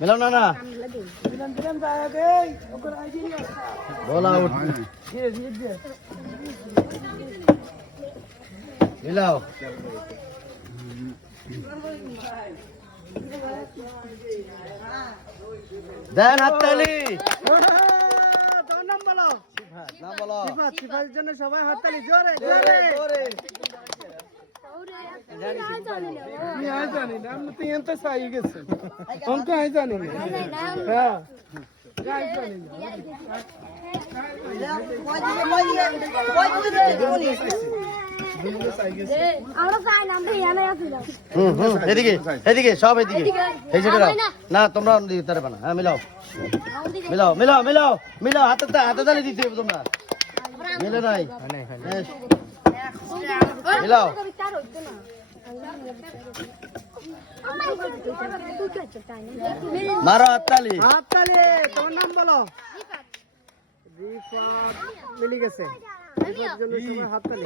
মিলাও না না বলা মিলাও দেন হাততালি নাম বলো নাম বলো সিফাতের জন্য সবাই হাততালি জোরে জোরে জোরে জানি না আমি তো এত সাই গেছে আমি তো জানি না হ্যাঁ এদিকে এদিকে সব এদিকে এই যে না তোমরা দিতে পারবে না হ্যাঁ মিলাও মিলাও মিলাও মিলাও মিলাও হাতে হাতে তালি দিতে হবে তোমরা মিলে নাই মিলাও মারো হাততালি হাততালি তোমার নাম বলো রিফাত মিলে গেছে রিফাত জন্য সবাই হাততালি